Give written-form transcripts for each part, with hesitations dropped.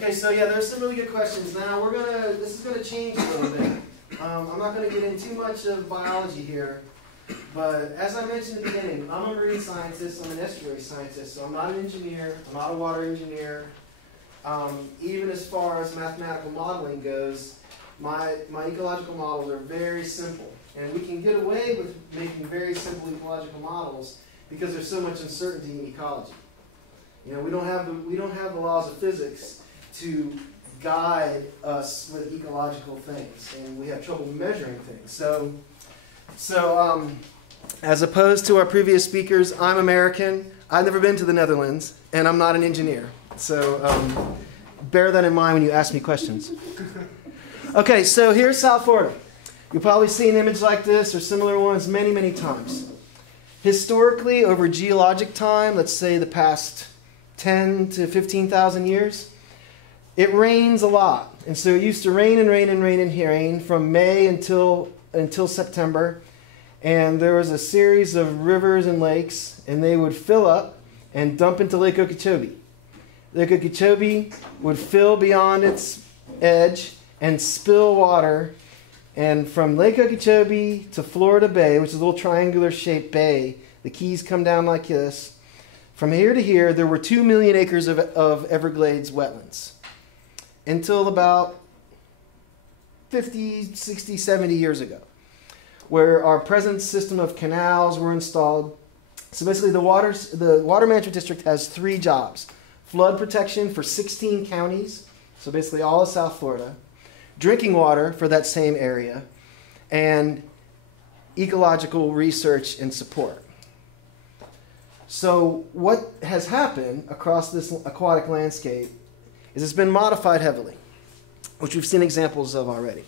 Okay, so yeah, there's some really good questions. Now this is gonna change a little bit. I'm not gonna get into too much of biology here, but as I mentioned at the beginning, I'm a marine scientist, I'm an estuary scientist, so I'm not an engineer, I'm not a water engineer. Even as far as mathematical modeling goes, my ecological models are very simple. And we can get away with making very simple ecological models because there's so much uncertainty in ecology. You know, we don't have the laws of physics to guide us with ecological things, and we have trouble measuring things. So as opposed to our previous speakers, I'm American. I've never been to the Netherlands, and I'm not an engineer. So bear that in mind when you ask me questions. Okay, so here's South Florida. You'll probably see an image like this or similar ones many, many times. Historically, over geologic time, let's say the past 10 to 15,000 years, it rains a lot. And so it used to rain and rain and rain and rain from May until September. And there was a series of rivers and lakes, and they would fill up and dump into Lake Okeechobee. Lake Okeechobee would fill beyond its edge and spill water. And from Lake Okeechobee to Florida Bay, which is a little triangular shaped bay, the keys come down like this. From here to here, there were 2 million acres of Everglades wetlands until about 50, 60, 70 years ago, where our present system of canals were installed. So basically the Water Management District has 3 jobs. Flood protection for 16 counties, so basically all of South Florida. Drinking water for that same area, and ecological research and support. So what has happened across this aquatic landscape is it's been modified heavily, which we've seen examples of already.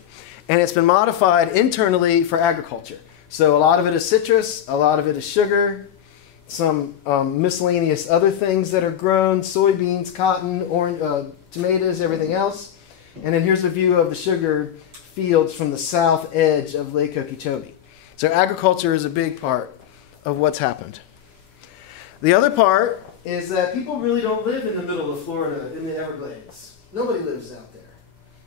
And it's been modified internally for agriculture. So a lot of it is citrus, a lot of it is sugar, some miscellaneous other things that are grown, soybeans, cotton, orange, tomatoes, everything else. And then here's a view of the sugar fields from the south edge of Lake Okeechobee. So agriculture is a big part of what's happened. The other part is that people really don't live in the middle of Florida in the Everglades. Nobody lives out there.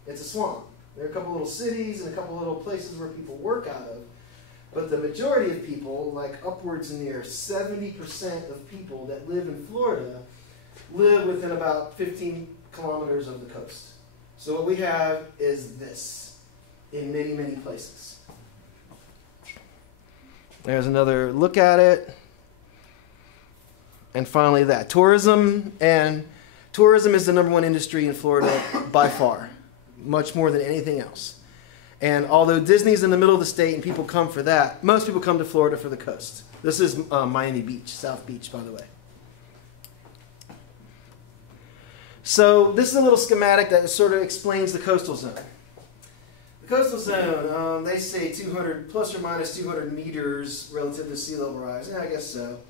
It's a swamp. There are a couple little cities and a couple little places where people work out of. But the majority of people, like upwards near 70% of people that live in Florida, live within about 15 kilometers of the coast. So what we have is this in many, many places. There's another look at it. And finally that. Tourism is the #1 industry in Florida by far, much more than anything else. And although Disney's in the middle of the state and people come for that, most people come to Florida for the coast. This is Miami Beach, South Beach, by the way. So this is a little schematic that sort of explains the coastal zone. The coastal zone, they say 200, plus or minus 200 meters relative to sea level rise. Yeah, I guess so.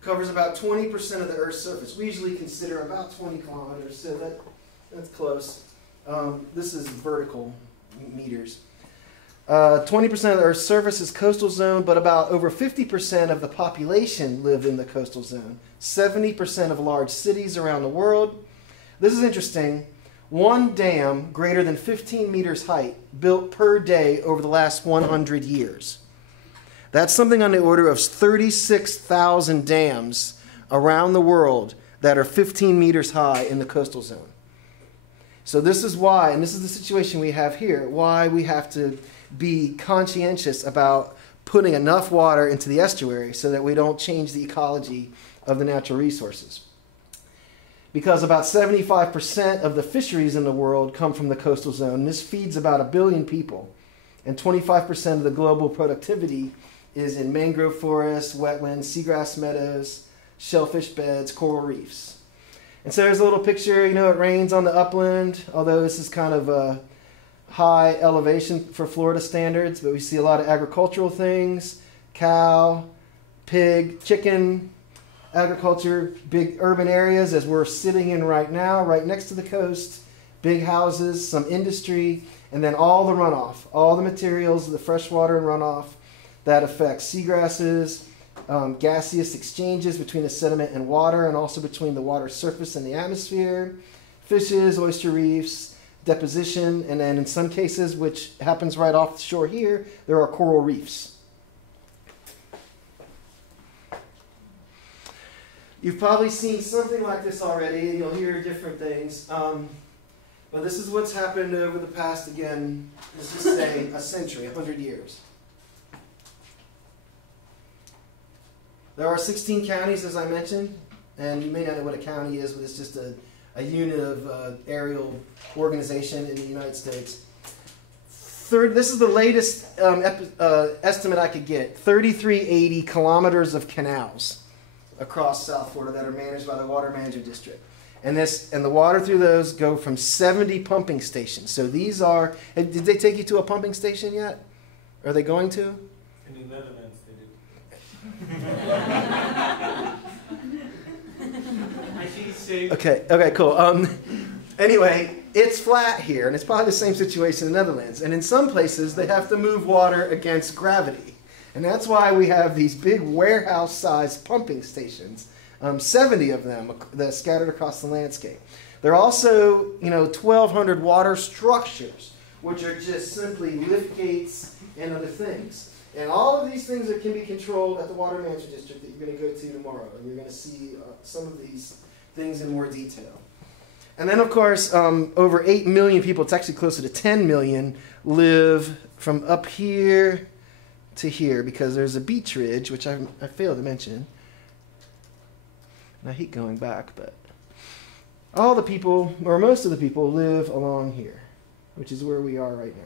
Covers about 20% of the Earth's surface. We usually consider about 20 kilometers, so that's close. This is vertical meters. 20% of the Earth's surface is coastal zone, but about over 50% of the population live in the coastal zone. 70% of large cities around the world. This is interesting. One dam greater than 15 meters height built per day over the last 100 years. That's something on the order of 36,000 dams around the world that are 15 meters high in the coastal zone. So this is why, and this is the situation we have here, why we have to be conscientious about putting enough water into the estuary so that we don't change the ecology of the natural resources. Because about 75% of the fisheries in the world come from the coastal zone. This feeds about 1 billion people. And 25% of the global productivity is in mangrove forests, wetlands, seagrass meadows, shellfish beds, coral reefs. And so there's a little picture, you know, it rains on the upland, although this is kind of a high elevation for Florida standards, but we see a lot of agricultural things, cow, pig, chicken, agriculture, big urban areas as we're sitting in right now, right next to the coast, big houses, some industry, and then all the runoff, all the materials, the fresh water and runoff that affects seagrasses, gaseous exchanges between the sediment and water, and also between the water surface and the atmosphere, fishes, oyster reefs, deposition, and then in some cases, which happens right off the shore here, there are coral reefs. You've probably seen something like this already, and you'll hear different things. But this is what's happened over the past, again, let's just say a century, 100 years. There are 16 counties, as I mentioned, and you may not know what a county is, but it's just a unit of aerial organization in the United States. This is the latest estimate I could get, 3,380 kilometers of canals across South Florida that are managed by the Water Management District. And the water through those go from 70 pumping stations. So these are, did they take you to a pumping station yet? Are they going to? In the Netherlands, they did. Okay, cool. Anyway, it's flat here, and it's probably the same situation in the Netherlands. And in some places, they have to move water against gravity. And that's why we have these big warehouse-sized pumping stations, 70 of them that are scattered across the landscape. There are also, 1,200 water structures, which are just simply lift gates and other things. And all of these things that can be controlled at the Water Management District that you're going to go to tomorrow. And you're going to see some of these things in more detail. And then, of course, over 8 million people, it's actually closer to 10 million, live from up here to here, because there's a beach ridge, which I failed to mention. And I hate going back, but all the people, or most of the people, live along here, which is where we are right now.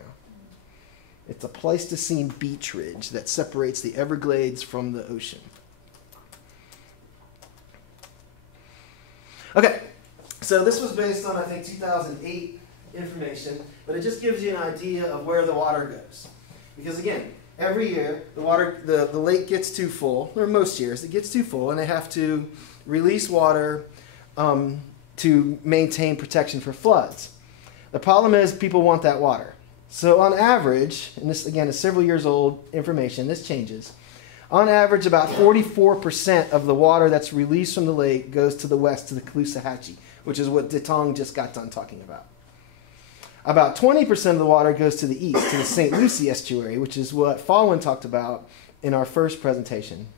It's a Pleistocene beach ridge that separates the Everglades from the ocean. Okay, so this was based on, I think, 2008 information, but it just gives you an idea of where the water goes. Because again, every year the lake gets too full, or most years it gets too full, and they have to release water to maintain protection for floods. The problem is people want that water. So on average, and this again is several years old information, this changes. On average, about 44% of the water that's released from the lake goes to the west to the Caloosahatchee, which is what Detong just got done talking about. About 20% of the water goes to the east, to the St. Lucie estuary, which is what Falwyn talked about in our first presentation.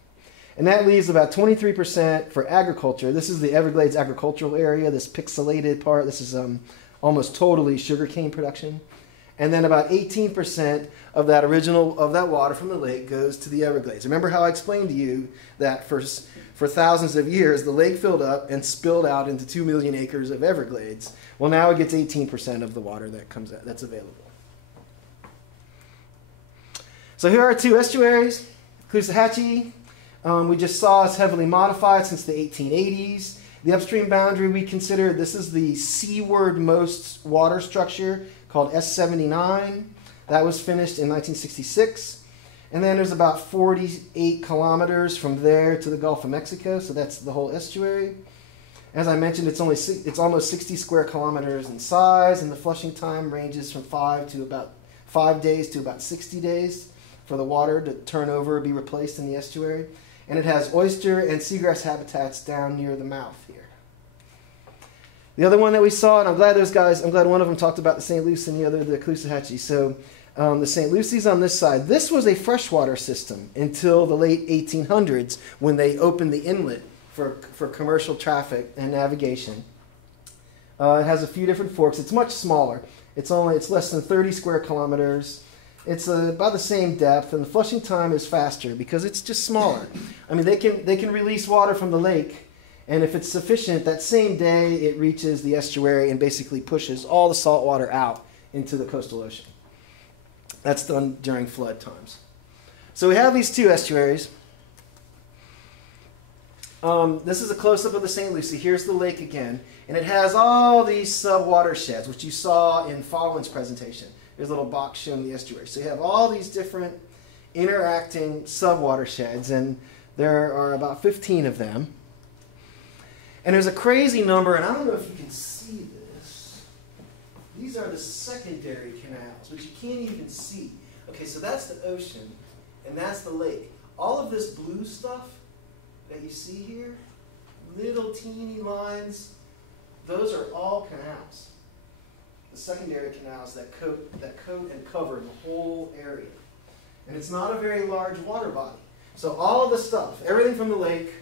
And that leaves about 23% for agriculture. This is the Everglades agricultural area, this pixelated part. This is almost totally sugarcane production. And then about 18% of that water from the lake goes to the Everglades. Remember how I explained to you that for thousands of years the lake filled up and spilled out into 2 million acres of Everglades. Well, now it gets 18% of the water that comes out, that's available. So here are two estuaries. Caloosahatchee, we just saw is heavily modified since the 1880s. The upstream boundary we consider, this is the seaward-most water structure called S79. That was finished in 1966. And then there's about 48 kilometers from there to the Gulf of Mexico, so that's the whole estuary. As I mentioned, it's almost 60 square kilometers in size, and the flushing time ranges from 5 days to about 60 days for the water to turn over and be replaced in the estuary. And it has oyster and seagrass habitats down near the mouth here. The other one that we saw, and I'm glad one of them talked about the St. Lucie and the other the Caloosahatchee. So the St. Lucie's on this side. This was a freshwater system until the late 1800s when they opened the inlet for commercial traffic and navigation. It has a few different forks. It's much smaller. It's less than 30 square kilometers. It's about the same depth, and the flushing time is faster because it's just smaller. I mean, they can release water from the lake, and if it's sufficient, that same day it reaches the estuary and basically pushes all the salt water out into the coastal ocean. That's done during flood times. So we have these two estuaries. This is a close-up of the St. Lucie. Here's the lake again, and it has all these sub-watersheds, which you saw in Falwyn's presentation. There's a little box showing the estuary. So you have all these different interacting sub-watersheds, and there are about 15 of them. And there's a crazy number, and I don't know if you can see this. These are the secondary canals, which you can't even see. Okay, so that's the ocean, and that's the lake. All of this blue stuff that you see here, little teeny lines, those are all canals. The secondary canals that coat and cover the whole area. And it's not a very large water body. So all of the stuff, everything from the lake,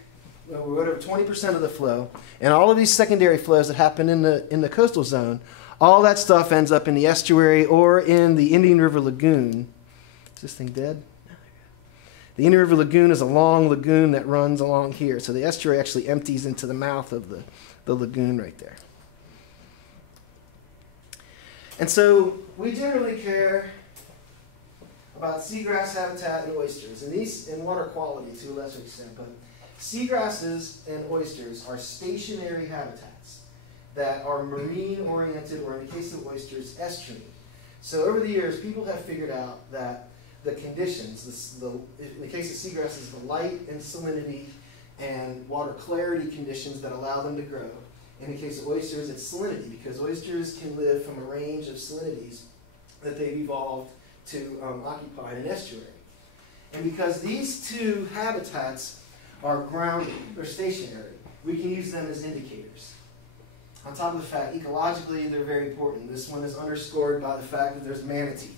whatever 20% of the flow, and all of these secondary flows that happen in the coastal zone, all that stuff ends up in the estuary or in the Indian River Lagoon. Is this thing dead? The Indian River Lagoon is a long lagoon that runs along here. So the estuary actually empties into the mouth of the lagoon right there. And so we generally care about seagrass habitat and oysters, and water quality to a lesser extent. But seagrasses and oysters are stationary habitats that are marine-oriented, or in the case of oysters, estuarine. So over the years, people have figured out that the conditions, in the case of seagrasses, the light and salinity and water clarity conditions that allow them to grow. In the case of oysters, it's salinity, because oysters can live from a range of salinities that they've evolved to occupy in an estuary. And because these two habitats are grounded, they're stationary, we can use them as indicators. On top of the fact, ecologically, they're very important. This one is underscored by the fact that there's manatee.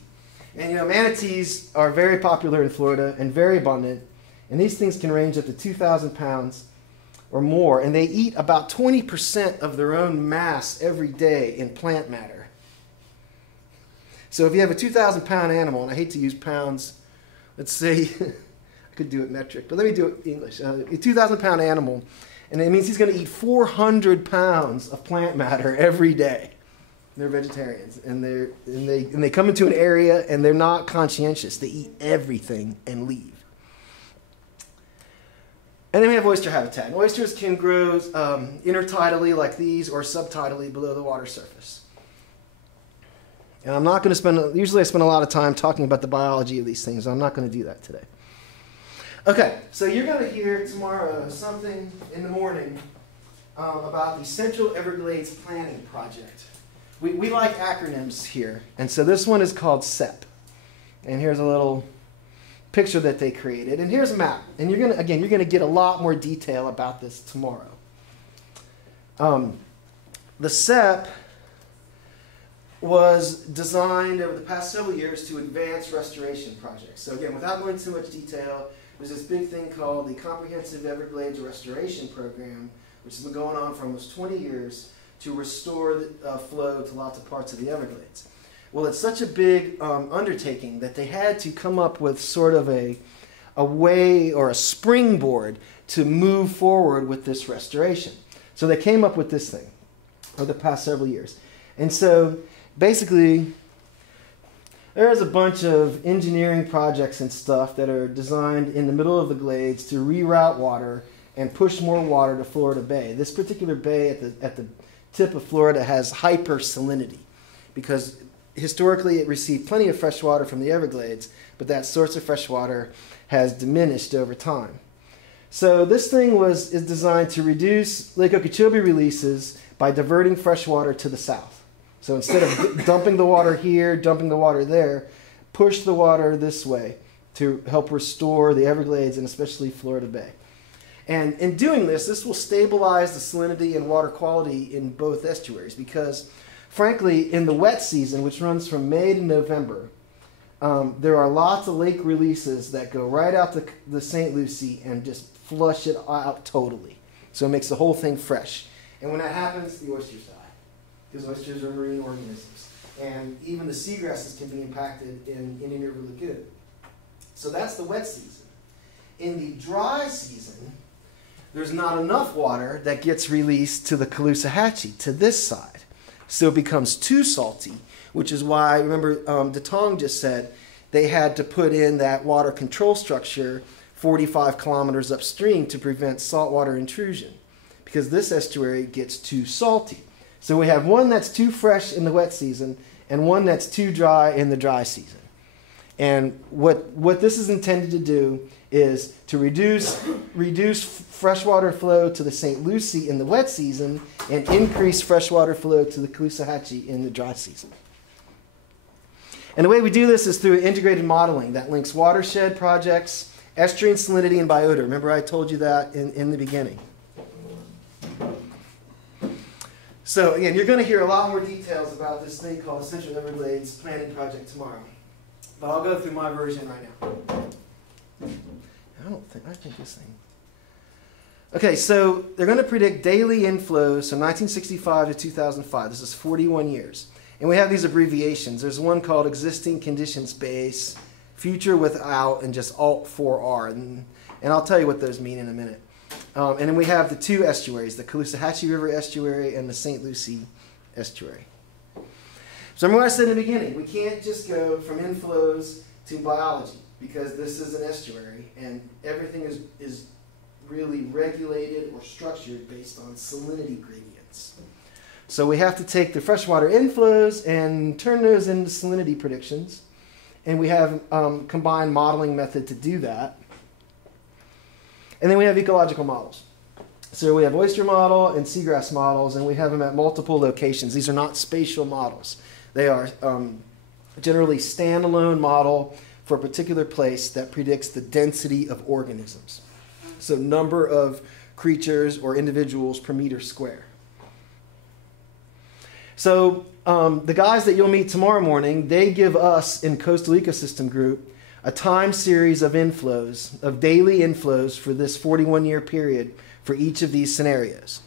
And manatees are very popular in Florida and very abundant, and these things can range up to 2,000 pounds or more, and they eat about 20% of their own mass every day in plant matter. So if you have a 2,000-pound animal, and I hate to use pounds, let's say, I could do it metric, but let me do it English. A 2,000-pound animal, and it means he's going to eat 400 pounds of plant matter every day. They're vegetarians, and they come into an area, and they're not conscientious. They eat everything and leave. And then we have oyster habitat. And oysters can grow intertidally like these, or subtidally below the water surface. And I'm not going to usually I spend a lot of time talking about the biology of these things. I'm not going to do that today. Okay, so you're going to hear tomorrow something in the morning about the Central Everglades Planning Project. We like acronyms here, and so this one is called CEP. And here's a little picture that they created, and here's a map. And you're gonna get a lot more detail about this tomorrow. The CEP was designed over the past several years to advance restoration projects. So again, without going into too much detail, there's this big thing called the Comprehensive Everglades Restoration Program, which has been going on for almost 20 years to restore the flow to lots of parts of the Everglades. Well, it's such a big undertaking that they had to come up with sort of a way or a springboard to move forward with this restoration. So they came up with this thing over the past several years. And so basically, there's a bunch of engineering projects and stuff that are designed in the middle of the glades to reroute water and push more water to Florida Bay. This particular bay at the tip of Florida has hypersalinity because historically it received plenty of fresh water from the Everglades, but that source of fresh water has diminished over time. So this thing is designed to reduce Lake Okeechobee releases by diverting fresh water to the south. So instead of dumping the water here, dumping the water there, push the water this way to help restore the Everglades and especially Florida Bay. And in doing this, this will stabilize the salinity and water quality in both estuaries because, frankly, in the wet season, which runs from May to November, there are lots of lake releases that go right out to the St. Lucie and just flush it out totally. So it makes the whole thing fresh. And when that happens, the oysters die because oysters are marine organisms. And even the seagrasses can be impacted in Indian River Lagoon. So that's the wet season. In the dry season, there's not enough water that gets released to the Caloosahatchee, to this side. So it becomes too salty, which is why, remember, DeTong just said they had to put in that water control structure 45 kilometers upstream to prevent saltwater intrusion, because this estuary gets too salty. So we have one that's too fresh in the wet season and one that's too dry in the dry season. And what this is intended to do is to reduce freshwater flow to the St. Lucie in the wet season and increase freshwater flow to the Caloosahatchee in the dry season. And the way we do this is through integrated modeling that links watershed projects, estuarine salinity, and biota. Remember I told you that in the beginning. So again, you're going to hear a lot more details about this thing called the Central Everglades Planning Project tomorrow. But I'll go through my version right now. I think this thing. Okay, so they're going to predict daily inflows from 1965 to 2005. This is 41 years. And we have these abbreviations. There's one called Existing Conditions Base, Future Without, and just Alt4R. And I'll tell you what those mean in a minute. And then we have the two estuaries, the Caloosahatchee River Estuary and the St. Lucie Estuary. So remember what I said in the beginning. We can't just go from inflows to biology because this is an estuary and everything is really regulated or structured based on salinity gradients. So we have to take the freshwater inflows and turn those into salinity predictions. And we have a combined modeling method to do that. And then we have ecological models. So we have oyster model and seagrass models, and we have them at multiple locations. These are not spatial models. They are generally standalone model for a particular place that predicts the density of organisms. So number of creatures or individuals per meter square. So the guys that you'll meet tomorrow morning, they give us in Coastal Ecosystem Group a time series of inflows, of daily inflows for this 41-year period for each of these scenarios.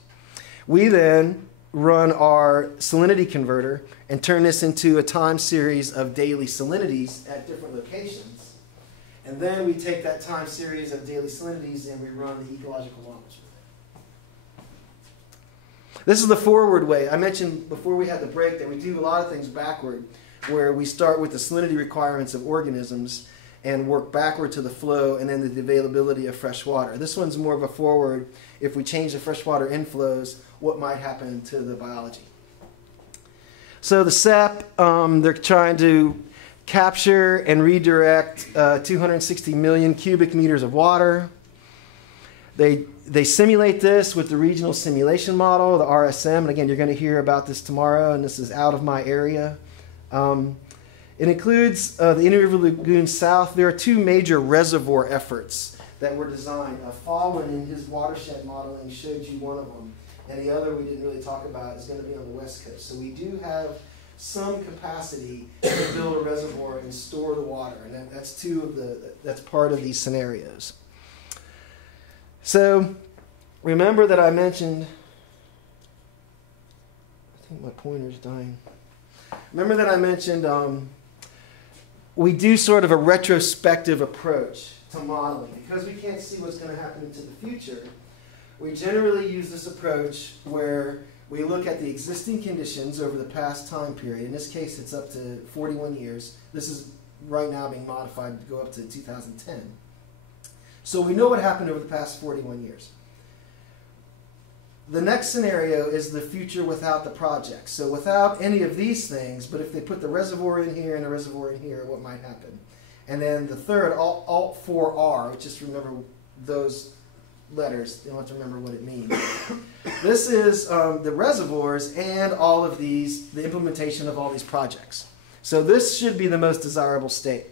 We then run our salinity converter and turn this into a time series of daily salinities at different locations. And then we take that time series of daily salinities and we run the ecological models with it. This is the forward way. I mentioned before we had the break that we do a lot of things backward, where we start with the salinity requirements of organisms and work backward to the flow and then the availability of fresh water. This one's more of a forward. If we change the freshwater inflows, what might happen to the biology? So the SEP, they're trying to capture and redirect 260 million cubic meters of water. They simulate this with the regional simulation model, the RSM. And again, you're going to hear about this tomorrow, and this is out of my area. It includes the Indian River Lagoon South. There are two major reservoir efforts that were designed. Falwyn in his watershed modeling showed you one of them, and the other we didn't really talk about is going to be on the west coast. So we do have some capacity to build a reservoir and store the water, and that's part of these scenarios. So remember that I mentioned, I think my pointer's dying. Remember that I mentioned we do sort of a retrospective approach to modeling. Because we can't see what's going to happen into the future, we generally use this approach where we look at the existing conditions over the past time period. In this case, it's up to 41 years. This is right now being modified to go up to 2010. So we know what happened over the past 41 years. The next scenario is the future without the project. So without any of these things, but if they put the reservoir in here and the reservoir in here, what might happen? And then the third, Alt4R, just remember those letters. You don't have to remember what it means. This is the reservoirs and all of these, the implementation of all these projects. So this should be the most desirable state.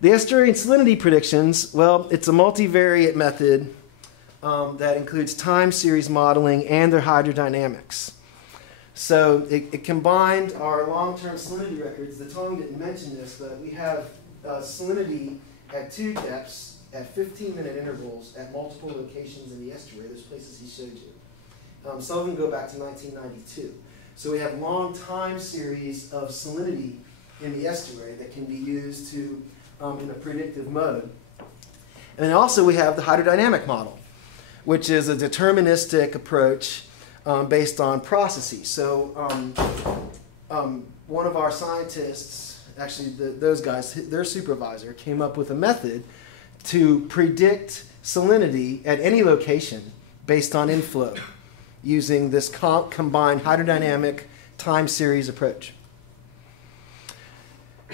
The estuary and salinity predictions, well, it's a multivariate method that includes time series modeling and their hydrodynamics. So it combined our long-term salinity records. The Tom didn't mention this, but we have salinity at 2 depths at 15-minute intervals at multiple locations in the estuary. Those places he showed you. Some of them go back to 1992. So we have long time series of salinity in the estuary that can be used to in a predictive mode. And also we have the hydrodynamic model, which is a deterministic approach based on processes. So one of our scientists, actually those guys, their supervisor, came up with a method to predict salinity at any location based on inflow using this combined hydrodynamic time series approach.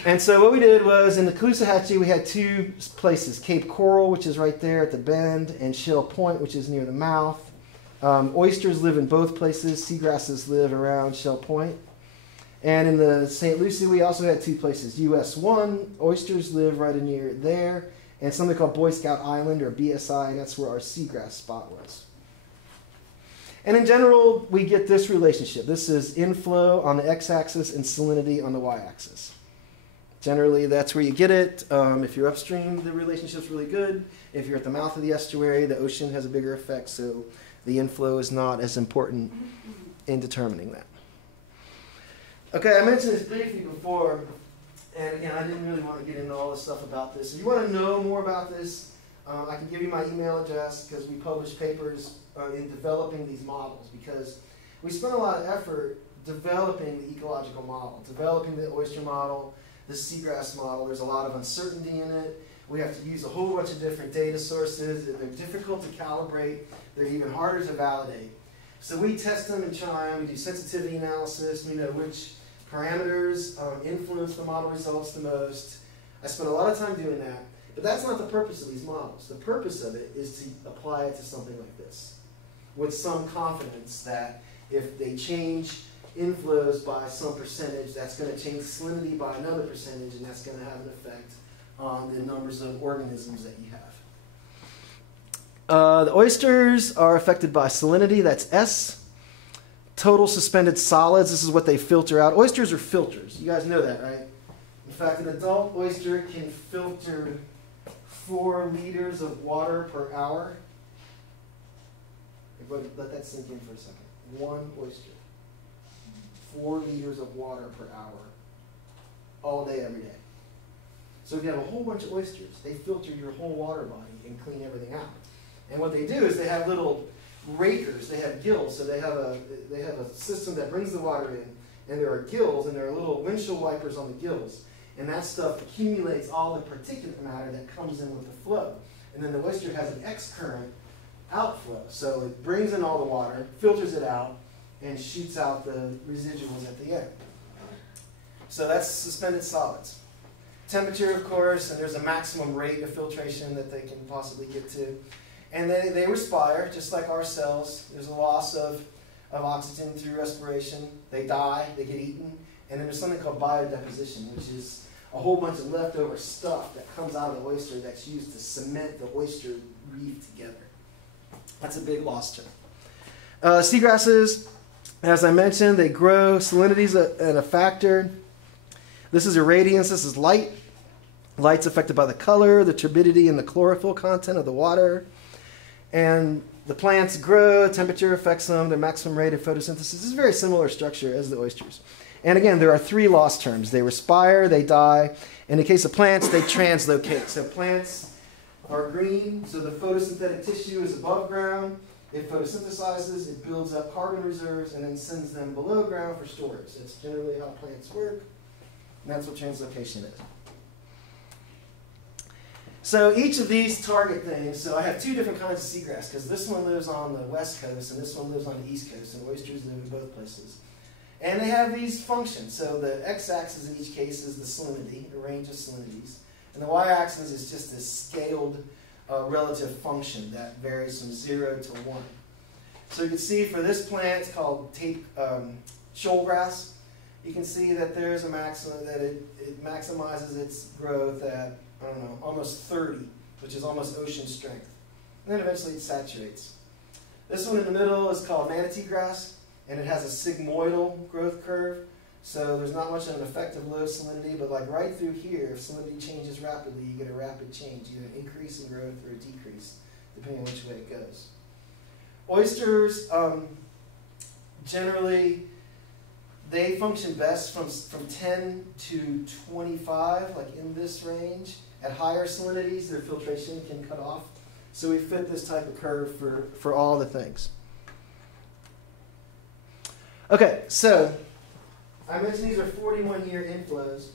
And so what we did was, in the Caloosahatchee, we had 2 places, Cape Coral, which is right there at the bend, and Shell Point, which is near the mouth. Oysters live in both places. Seagrasses live around Shell Point. And in the St. Lucie, we also had 2 places. US 1, oysters live right near there, and something called Boy Scout Island, or BSI, and that's where our seagrass spot was. And in general, we get this relationship. This is inflow on the x-axis and salinity on the y-axis. Generally, that's where you get it. If you're upstream, the relationship's really good. If you're at the mouth of the estuary, the ocean has a bigger effect, so the inflow is not as important in determining that. Okay, I mentioned this briefly before, and again, I didn't really want to get into all this stuff about this. If you want to know more about this, I can give you my email address because we publish papers in developing these models, because we spent a lot of effort developing the ecological model, developing the oyster model, the seagrass model. There's a lot of uncertainty in it. We have to use a whole bunch of different data sources. They're difficult to calibrate. They're even harder to validate. So we test them and try them. We do sensitivity analysis. We know which parameters influence the model results the most. I spent a lot of time doing that. But that's not the purpose of these models. The purpose of it is to apply it to something like this, with some confidence that if they change inflows by some percentage, that's going to change salinity by another percentage, and that's going to have an effect on the numbers of organisms that you have. The oysters are affected by salinity, that's S. Total suspended solids, this is what they filter out. Oysters are filters. You guys know that, right? In fact, an adult oyster can filter 4 liters of water per hour. Let that sink in for a second. One oyster. 4 liters of water per hour. All day, every day. So if you have a whole bunch of oysters, they filter your whole water body and clean everything out. And what they do is they have little rakers. They have gills. So they have a system that brings the water in, and there are gills, and there are little windshield wipers on the gills. And that stuff accumulates all the particulate matter that comes in with the flow. And then the oyster has an X-current outflow. So it brings in all the water, filters it out, and shoots out the residuals at the end. So that's suspended solids. Temperature, of course, and there's a maximum rate of filtration that they can possibly get to. And they respire, just like our cells. There's a loss of oxygen through respiration. They die, they get eaten. And then there's something called biodeposition, which is a whole bunch of leftover stuff that comes out of the oyster that's used to cement the oyster reef together. That's a big loss term. Seagrasses, as I mentioned, they grow. Salinity is a factor. This is irradiance. This is light. Light's affected by the color, the turbidity, and the chlorophyll content of the water. And the plants grow. Temperature affects them. The maximum rate of photosynthesis. This is a very similar structure as the oysters. And again, there are 3 loss terms. They respire, they die. In the case of plants, they translocate. So plants are green, so the photosynthetic tissue is above ground. It photosynthesizes, it builds up carbon reserves, and then sends them below ground for storage. That's generally how plants work, and that's what translocation is. So each of these target things, so I have 2 different kinds of seagrass, because this one lives on the west coast, and this one lives on the east coast, and oysters live in both places. And they have these functions. So the x-axis in each case is the salinity, the range of salinities. And the y-axis is just this scaled relative function that varies from 0 to 1. So you can see for this plant, it's called shoalgrass. You can see that there's a maximum, that it maximizes its growth at, I don't know, almost 30, which is almost ocean strength. And then eventually it saturates. This one in the middle is called manatee grass. And it has a sigmoidal growth curve, so there's not much of an effect of low salinity, but like right through here, if salinity changes rapidly, you get a rapid change, either an increase in growth or a decrease, depending on which way it goes. Oysters, generally, they function best from 10 to 25, like in this range. At higher salinities, their filtration can cut off. So we fit this type of curve for all the things. Okay, so I mentioned these are 41-year inflows,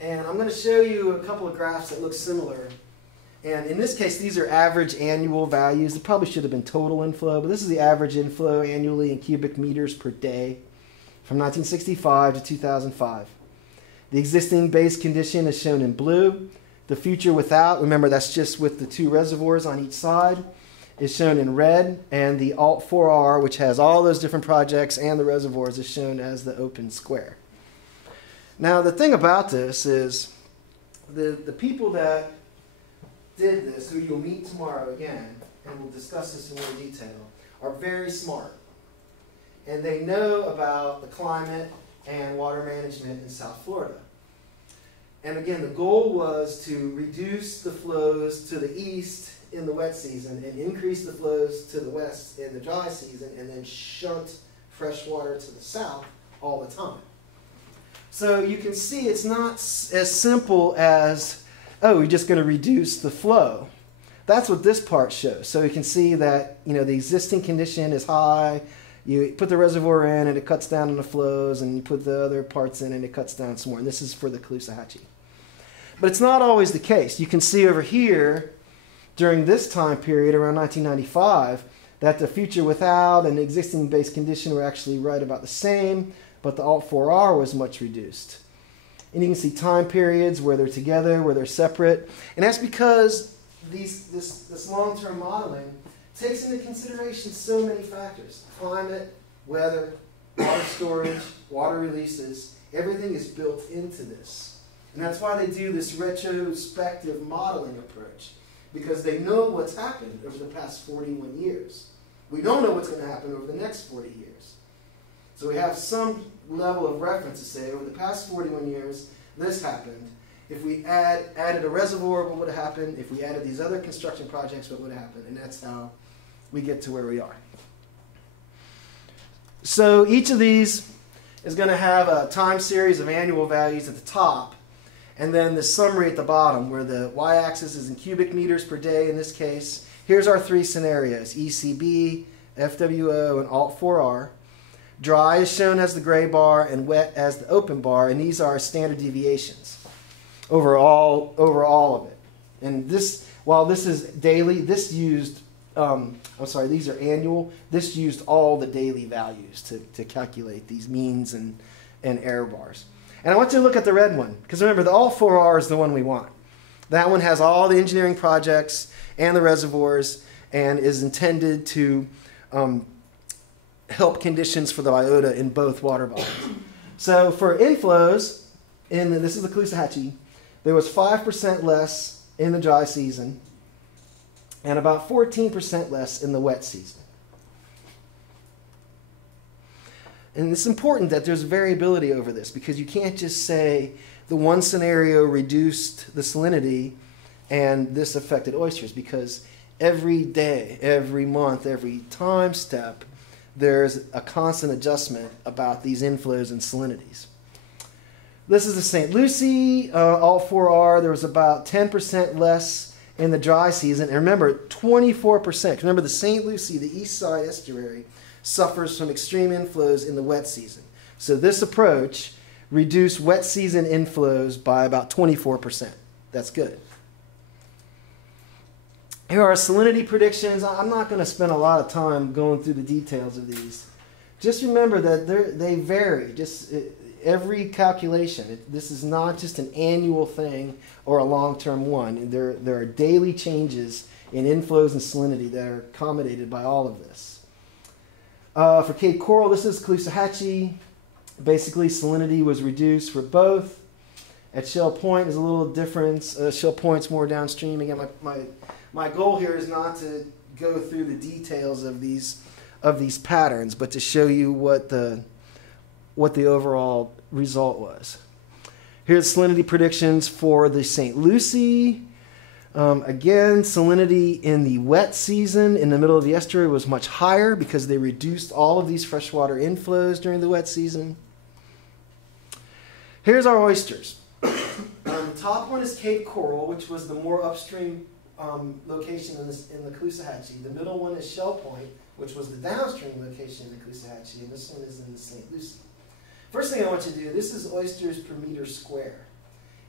and I'm going to show you a couple of graphs that look similar. And in this case, these are average annual values. It probably should have been total inflow, but this is the average inflow annually in cubic meters per day from 1965 to 2005. The existing base condition is shown in blue. The future without, remember that's just with the 2 reservoirs on each side, is shown in red, and the Alt4R, which has all those different projects and the reservoirs, is shown as the open square. Now, the thing about this is the people that did this, who you'll meet tomorrow again, and we'll discuss this in more detail, are very smart. And they know about the climate and water management in South Florida. And again, the goal was to reduce the flows to the east in the wet season and increase the flows to the west in the dry season, and then shunt fresh water to the south all the time. So you can see it's not as simple as, oh, we're just going to reduce the flow. That's what this part shows. So you can see that, you know, the existing condition is high. You put the reservoir in and it cuts down on the flows, and you put the other parts in and it cuts down some more. And this is for the Caloosahatchee. But it's not always the case. You can see over here, during this time period, around 1995, that the future without and the existing base condition were actually right about the same, but the Alt4R was much reduced. And you can see time periods where they're together, where they're separate. And that's because this long-term modeling takes into consideration so many factors. Climate, weather, water storage, water releases. Everything is built into this. And that's why they do this retrospective modeling approach, because they know what's happened over the past 41 years. We don't know what's going to happen over the next 40 years. So we have some level of reference to say, over the past 41 years, this happened. If we added a reservoir, what would have happened? If we added these other construction projects, what would have happened? And that's how we get to where we are. So each of these is going to have a time series of annual values at the top, and then the summary at the bottom, where the y-axis is in cubic meters per day in this case. Here's our three scenarios: ECB, FWO, and Alt4R. Dry is shown as the gray bar and wet as the open bar, and these are standard deviations over all of it. And this, while this is daily, this used, these are annual. This used all the daily values to calculate these means and error bars. And I want you to look at the red one, because remember, the Alt4R is the one we want. That one has all the engineering projects and the reservoirs, and is intended to help conditions for the biota in both water bodies. So for inflows, this is the Caloosahatchee, there was 5% less in the dry season and about 14% less in the wet season. And it's important that there's variability over this, because you can't just say the one scenario reduced the salinity and this affected oysters, because every day, every month, every time step, there's a constant adjustment about these inflows and salinities. This is the St. Lucie, Alt4R. There was about 10% less in the dry season. And remember, 24%. Remember, the St. Lucie, the east side estuary, suffers from extreme inflows in the wet season. So this approach reduced wet season inflows by about 24%. That's good. Here are salinity predictions. I'm not going to spend a lot of time going through the details of these. Just remember that they vary. Every calculation. This is not just an annual thing or a long-term one. There are daily changes in inflows and salinity that are accommodated by all of this. For Cape Coral, this is Caloosahatchee. Basically, salinity was reduced for both. At Shell Point, there's a little difference. Shell Point's more downstream. Again, my goal here is not to go through the details of these patterns, but to show you what the overall result was. Here's salinity predictions for the St. Lucie. Again, salinity in the wet season in the middle of the estuary was much higher because they reduced all of these freshwater inflows during the wet season. Here's our oysters. The top one is Cape Coral, which was the more upstream location in the Caloosahatchee. The middle one is Shell Point, which was the downstream location in the Caloosahatchee, and this one is in the St. Lucie. First thing I want you to do, this is oysters per meter square,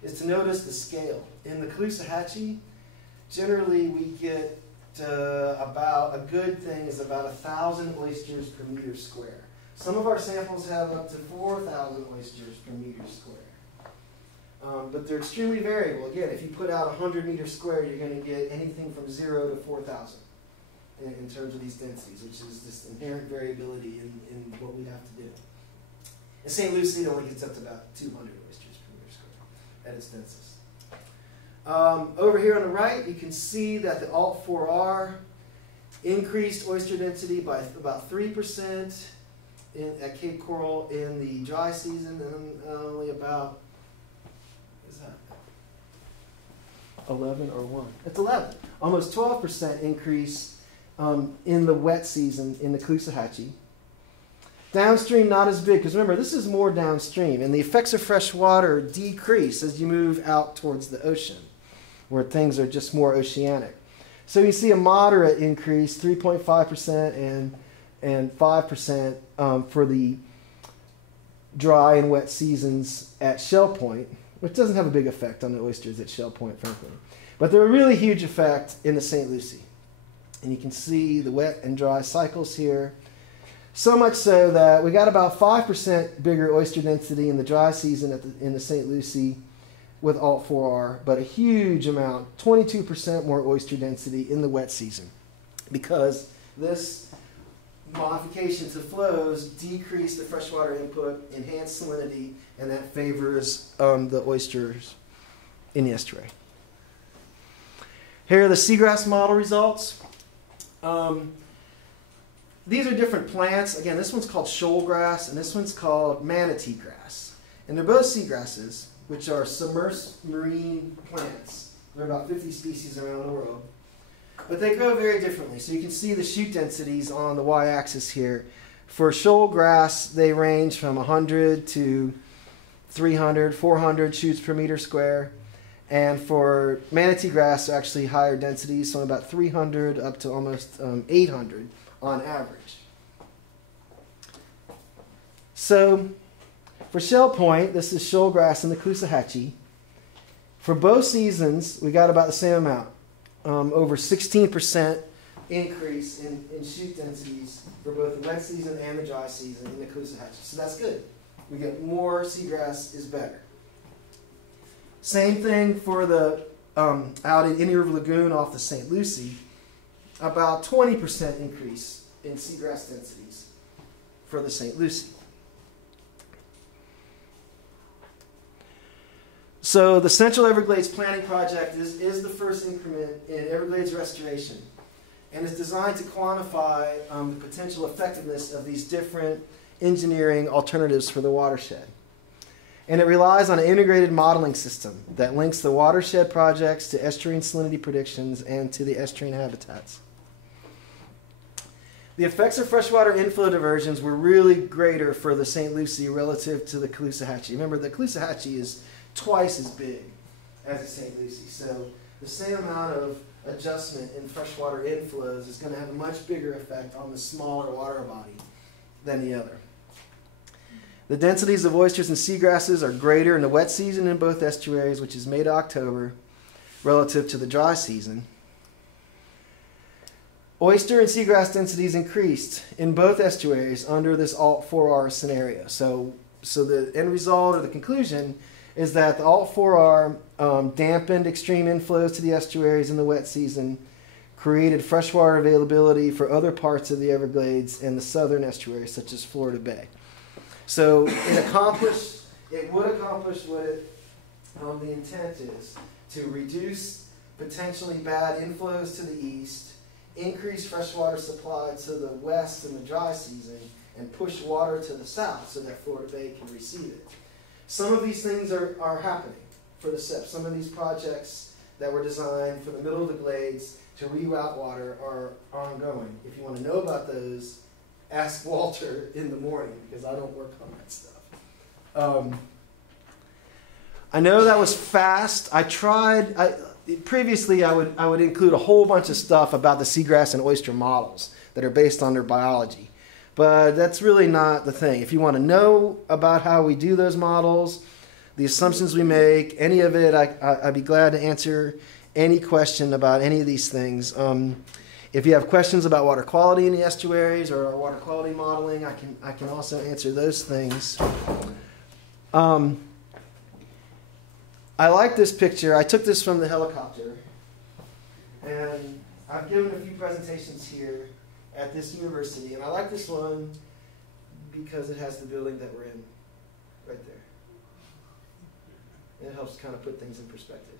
is to notice the scale. In the Caloosahatchee, generally we get about, a good thing is about 1,000 oysters per meter square. Some of our samples have up to 4,000 oysters per meter square. But they're extremely variable. Again, if you put out 100 meters square, you're going to get anything from 0 to 4,000 in terms of these densities, which is just inherent variability in what we have to do. In St. Lucie, it only gets up to about 200 oysters per meter square at its densest. Over here on the right, you can see that the Alt4R Increased oyster density by about 3% at Cape Coral in the dry season, and only about, is that 11 or 1? It's 11. Almost 12% increase in the wet season in the Caloosahatchee. Downstream, not as big, because remember, this is more downstream, and the effects of fresh water decrease as you move out towards the ocean, where things are just more oceanic. So you see a moderate increase, 3.5% and 5% for the dry and wet seasons at Shell Point, which doesn't have a big effect on the oysters at Shell Point, frankly. But they're a really huge effect in the St. Lucie. And you can see the wet and dry cycles here. So much so that we got about 5% bigger oyster density in the dry season in the St. Lucie with Alt 4R, but a huge amount, 22% more oyster density in the wet season, because this modification to flows decrease the freshwater input, enhance salinity, and that favors the oysters in the estuary. Here are the seagrass model results. These are different plants. Again, this one's called shoal grass, and this one's called manatee grass. And they're both seagrasses, which are submerged marine plants. There are about 50 species around the world. But they grow very differently. So you can see the shoot densities on the y-axis here. For shoal grass, they range from 100 to 300, 400 shoots per meter square. And for manatee grass, they're actually higher densities, so about 300 up to almost 800 on average. So for Shell Point, this is shoal grass in the Caloosahatchee. For both seasons, we got about the same amount, over 16% increase in shoot densities for both the wet season and the dry season in the Caloosahatchee. So that's good. We get more seagrass is better. Same thing for the out in Indian River Lagoon off the St. Lucie, about 20% increase in seagrass densities for the St. Lucie. So the Central Everglades Planning Project is the first increment in Everglades restoration, and is designed to quantify the potential effectiveness of these different engineering alternatives for the watershed. And it relies on an integrated modeling system that links the watershed projects to estuarine salinity predictions and to the estuarine habitats. The effects of freshwater inflow diversions were really greater for the St. Lucie relative to the Caloosahatchee. Remember, the Caloosahatchee is twice as big as the St. Lucie. So the same amount of adjustment in freshwater inflows is going to have a much bigger effect on the smaller water body than the other. The densities of oysters and seagrasses are greater in the wet season in both estuaries, which is May to October, relative to the dry season. Oyster and seagrass densities increased in both estuaries under this Alt 4R scenario. So the end result, or the conclusion, is that the Alt 4R dampened extreme inflows to the estuaries in the wet season, created freshwater availability for other parts of the Everglades and the southern estuaries, such as Florida Bay. So it would accomplish what the intent is, to reduce potentially bad inflows to the east, increase freshwater supply to the west in the dry season, and push water to the south so that Florida Bay can receive it. Some of these things are happening for the SIP. Some of these projects that were designed for the middle of the glades to reroute water are ongoing. If you want to know about those, ask Walter in the morning, because I don't work on that stuff. I know that was fast. Previously I would include a whole bunch of stuff about the seagrass and oyster models that are based on their biology. But that's really not the thing. If you want to know about how we do those models, the assumptions we make, any of it, I'd be glad to answer any question about any of these things. If you have questions about water quality in the estuaries or our water quality modeling, I can also answer those things. I like this picture. I took this from the helicopter, and I've given a few presentations here at this university, and I like this one because it has the building that we're in right there. And it helps kind of put things in perspective.